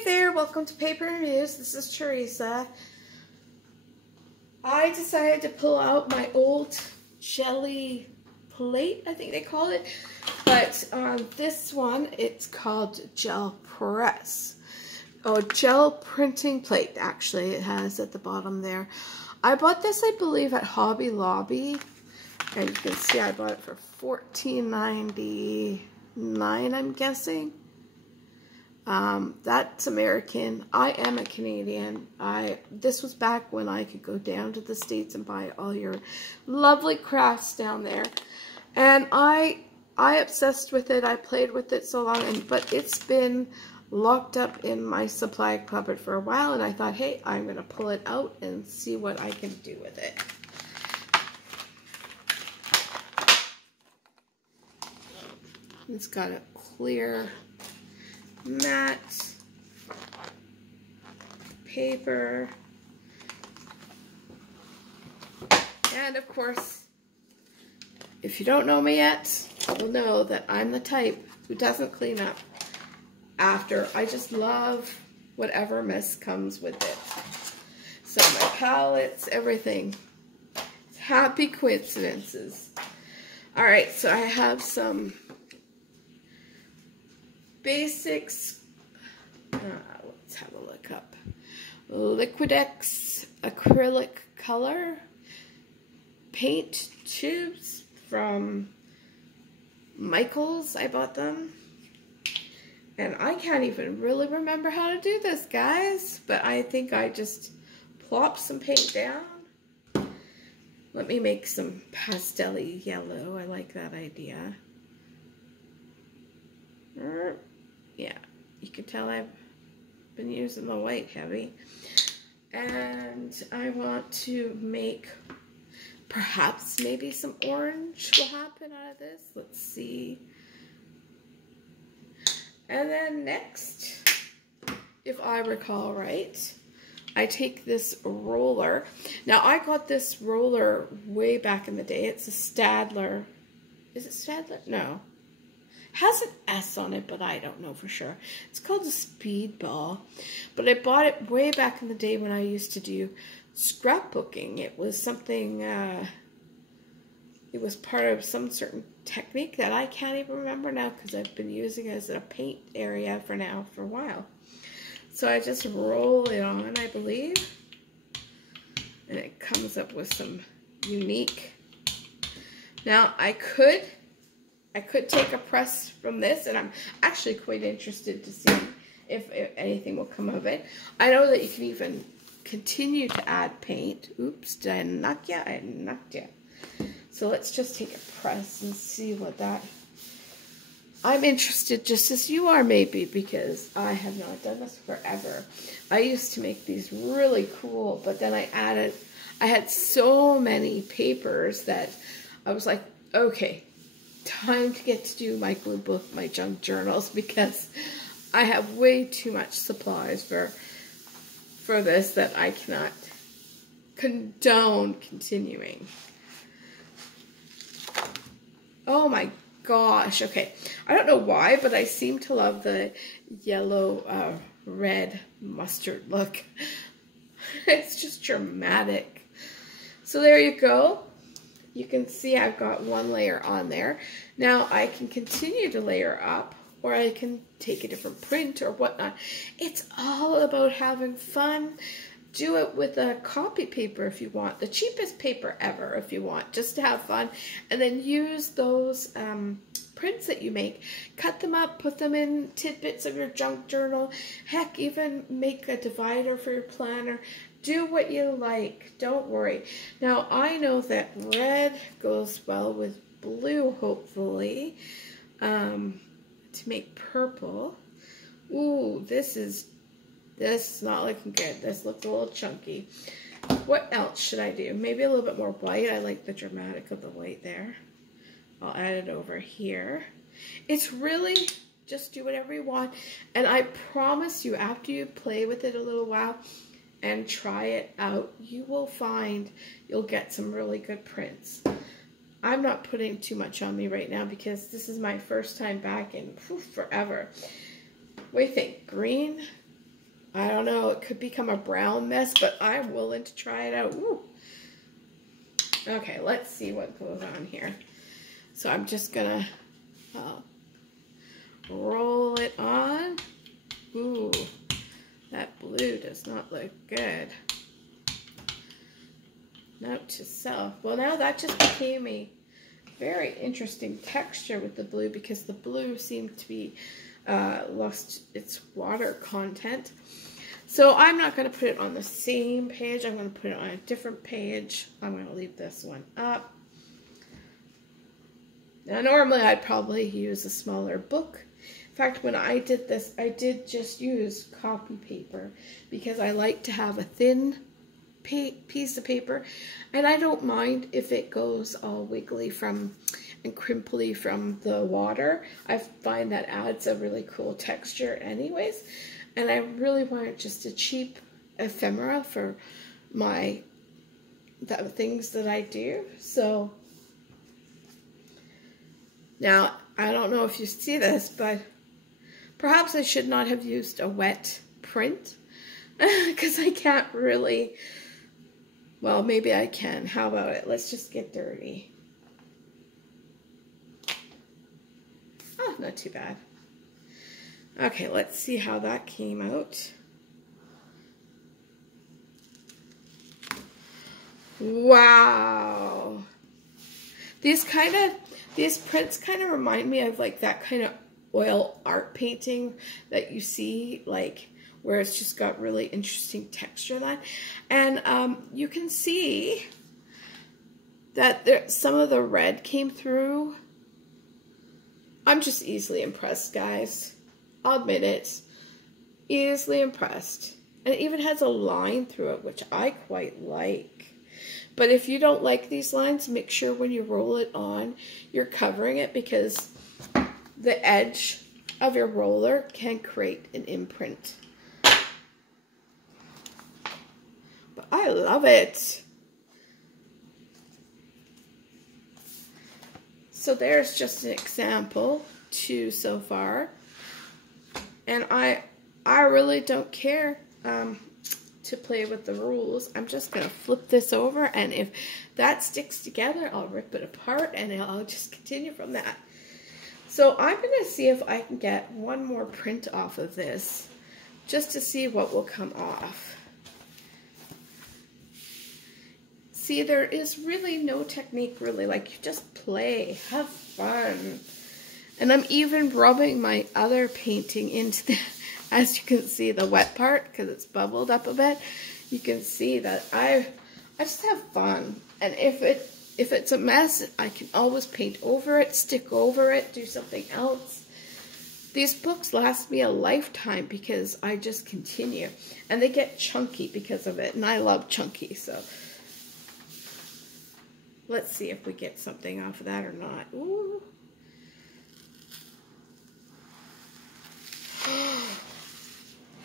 Hey there, welcome to Paper Reviews. This is Teresa. I decided to pull out my old Gelli plate, I think they call it. But on this one, it's called Gel Press. Oh, gel printing plate, actually, it has at the bottom there. I bought this, I believe, at Hobby Lobby. And you can see I bought it for $14.99, I'm guessing. That's American. I am a Canadian. This was back when I could go down to the States and buy all your lovely crafts down there. And I obsessed with it. I played with it so long, but it's been locked up in my supply cupboard for a while, and I thought, hey, I'm going to pull it out and see what I can do with it. It's got a clear matte paper, and of course, if you don't know me yet, you'll know that I'm the type who doesn't clean up after. I just love whatever mess comes with it. So my palettes, everything. Happy coincidences. Alright, so I have some basics. Let's have a look up. Liquidex acrylic color paint tubes from Michael's. I bought them. And I can't even really remember how to do this, guys. But I think I just plop some paint down. Let me make some pastel-y yellow. I like that idea. Yeah, you can tell I've been using the white heavy. And I want to make perhaps maybe some orange will happen out of this. Let's see. And then next, if I recall right, I take this roller. Now I got this roller way back in the day. It's a Stadler. Is it Stadler? No. Has an S on it, but I don't know for sure. It's called a Speedball. But I bought it way back in the day when I used to do scrapbooking. It was something, it was part of some certain technique that I can't even remember now because I've been using it as a paint area for a while. So I just roll it on, I believe. And it comes up with some unique. Now I could take a press from this, and I'm actually quite interested to see if anything will come of it. I know that you can even continue to add paint. Oops, did I knock you? I knocked you. So let's just take a press and see what that... I'm interested just as you are, maybe, because I have not done this forever. I used to make these really cool, but then I had so many papers that I was like, okay, time to get to do my glue book, my junk journals, because I have way too much supplies for this that I cannot condone continuing. Oh my gosh, okay. I don't know why, but I seem to love the yellow, red mustard look. It's just dramatic. So there you go. You can see I've got one layer on there. Now I can continue to layer up, or I can take a different print or whatnot. It's all about having fun. Do it with a copy paper if you want. The cheapest paper ever if you want, just to have fun. And then use those prints that you make. Cut them up, put them in tidbits of your junk journal. Heck, even make a divider for your planner. Do what you like. Don't worry. Now, I know that red goes well with blue, hopefully, to make purple. Ooh, this is not looking good. This looks a little chunky. What else should I do? Maybe a little bit more white. I like the dramatic of the white there. I'll add it over here. It's really just do whatever you want. And I promise you, after you play with it a little while and try it out, you will find you'll get some really good prints. I'm not putting too much on me right now because this is my first time back in forever. What do you think? Green? I don't know, it could become a brown mess, but I'm willing to try it out. Ooh. Okay, let's see what goes on here. So I'm just gonna roll it on. Ooh, that blue does not look good. Note to self. Well, now that just became a very interesting texture with the blue, because the blue seemed to be lost its water content. So I'm not going to put it on the same page. I'm going to put it on a different page. I'm going to leave this one up. Now normally I'd probably use a smaller book. In fact, when I did this, I did just use copy paper because I like to have a thin piece of paper, and I don't mind if it goes all wiggly and crimply from the water. I find that adds a really cool texture anyways, and I really want just a cheap ephemera for the things that I do. So now I don't know if you see this, but perhaps I should not have used a wet print because I can't really. Well, maybe I can. How about it? Let's just get dirty. Oh, not too bad. Okay, let's see how that came out. Wow. These prints kind of remind me of like that kind of oil art painting that you see, like where it's just got really interesting texture then. And you can see that some of the red came through. I'm just easily impressed, guys. I'll admit it. Easily impressed. And it even has a line through it, which I quite like. But if you don't like these lines, make sure when you roll it on, you're covering it, because the edge of your roller can create an imprint. I love it. So there's just an example, 2 so far. And I really don't care to play with the rules. I'm just going to flip this over, and if that sticks together, I'll rip it apart and I'll just continue from that. So I'm going to see if I can get one more print off of this, just to see what will come off. See, there is really no technique, really. Like, you just play, have fun. And I'm even rubbing my other painting into the, as you can see, the wet part, because it's bubbled up a bit. You can see that I just have fun. And if it's a mess, I can always paint over it, stick over it, do something else. These books last me a lifetime because I just continue. And they get chunky because of it. And I love chunky, so let's see if we get something off of that or not. Ooh.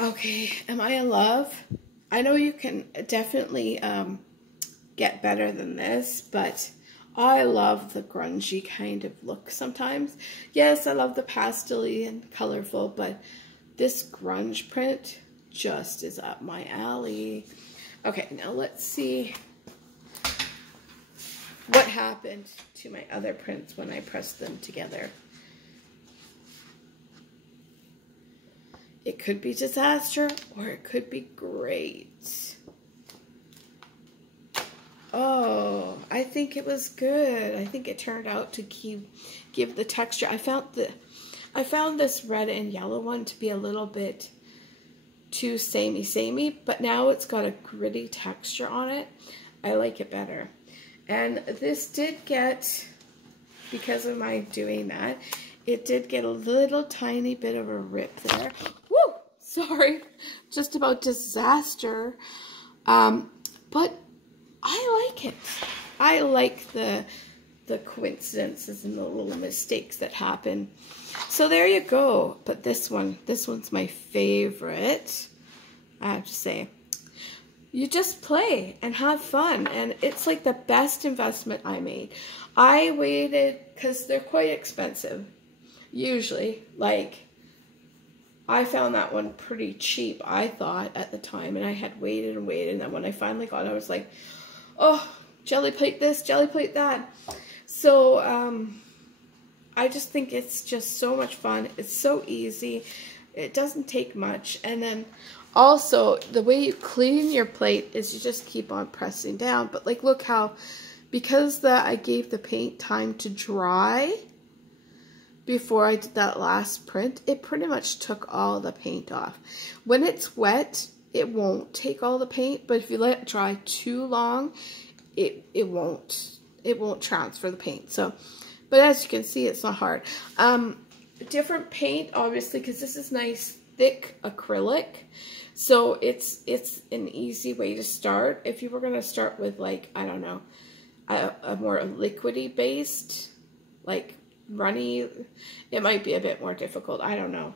Okay, am I in love? I know you can definitely get better than this, but I love the grungy kind of look sometimes. Yes, I love the pastel-y and colorful, but this grunge print just is up my alley. Okay, now let's see what happened to my other prints when I pressed them together. It could be disaster, or it could be great. Oh, I think it was good. I think it turned out to give the texture. I found this red and yellow one to be a little bit too samey, but now it's got a gritty texture on it. I like it better. And this did get, because of my doing that, it did get a little tiny bit of a rip there. Woo! Sorry, just about disaster. But I like it. I like the coincidences and the little mistakes that happen. So there you go. But this one's my favorite, I have to say. You just play and have fun, and it's like the best investment I made. I waited, because they're quite expensive, usually. Like, I found that one pretty cheap, I thought, at the time, and I had waited and waited, and then when I finally got it, I was like, oh, jelly plate this, jelly plate that. So, I just think it's just so much fun. It's so easy. It doesn't take much. And then also, the way you clean your plate is you just keep on pressing down. But like, look how, because I gave the paint time to dry before I did that last print, it pretty much took all the paint off. When it's wet, it won't take all the paint, but if you let it dry too long, it won't transfer the paint. So, but as you can see, it's not hard. Different paint, obviously, because this is nice thick acrylic, so it's an easy way to start. If you were going to start with, like, I don't know, a more liquidy based, like runny, it might be a bit more difficult. I don't know.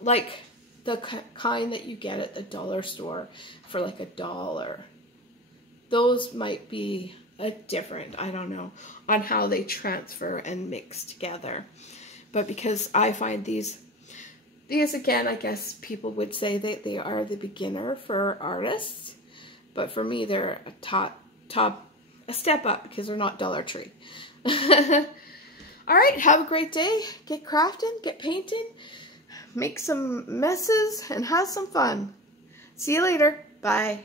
Like the kind that you get at the dollar store for like $1. Those might be different, I don't know, on how they transfer and mix together. But because I find these again, I guess people would say that they are the beginner for artists. But for me, they're a step up because they're not Dollar Tree. All right, have a great day. Get crafting, get painting, make some messes, and have some fun. See you later. Bye.